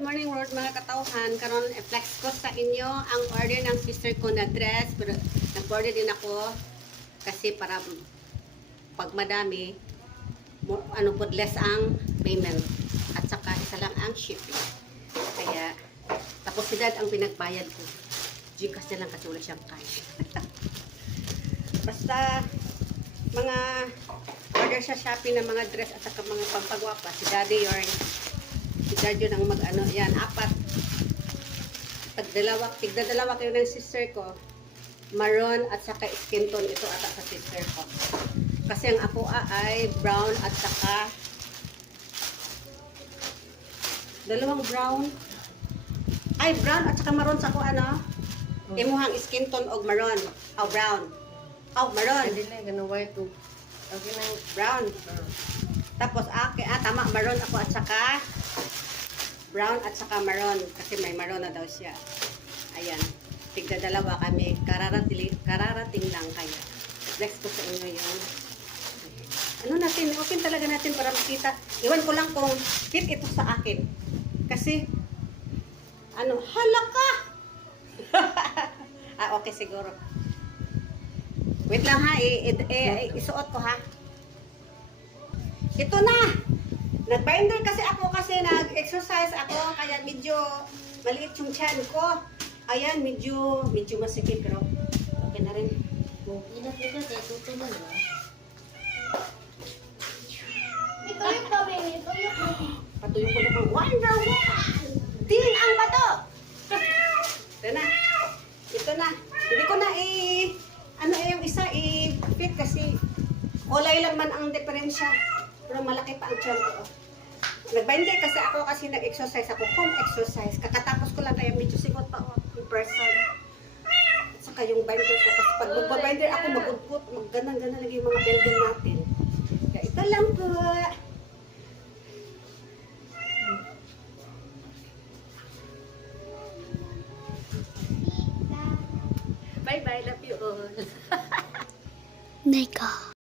Good morning world mga katauhan. Karon i-flex ko sa inyo ang order ng sister ko na dress. Pero nag-order din ako kasi para pag madami ano po less ang payment at saka isa lang ang shipping. Kaya tapos edad ang pinagbayad ko. Gcash na lang kasi wala siyang cash. Basta mga order sa Shopee ng mga dress at saka mga pampagwapa si Daddy Yorn. Si Daddy ang mag-ano, yan, apat. Tigdadalawa kayo ng sister ko. Maroon at saka skin tone. Ito ata sa sister ko. Kasi ang ako ay brown at saka dalawang brown. Ay, brown at saka maroon sa ako ano? Imuhang skin tone o maroon. O brown. O maroon. Hindi na, ganun white to. Okay na yung Brown. Tapos tama, maroon ako at saka brown at saka maroon kasi may maroon na daw siya. Ayan. Tigdadalawa kami. Kararating lang kaya. Next ko sa inyo yung ano natin, okay talaga natin para makita. Iwan ko lang kung fit ito sa akin. Kasi ano, halaka! Okay siguro. Wait lang ha, isuot ko ha. Ito na! Nag-binder kasi ako kasi nag-exercise ako kaya medyo maliit yung chan ko. Ayan, medyo masikip pero okay na rin. inat nito, tuto na na. Ito yung gawin, ito yung gawin. Patuyo ko na pang Wonder Woman! Din ang bato! Ito na. Ito na. Hindi ko na ano yung isa i-fit kasi kulay lang man ang diferensya. Pero malaki pa ang tiyan ko. Nag-binder kasi ako kasi nag-exercise ako. Home exercise. Kakatapos ko lang kaya medyo sigot pa ako in person. At saka yung binder ko. Kasi pag magbabinder ako, magudput, magganan-ganan lang yung mga building natin. Kaya ito lang po. Bye-bye. Love you all. Neka.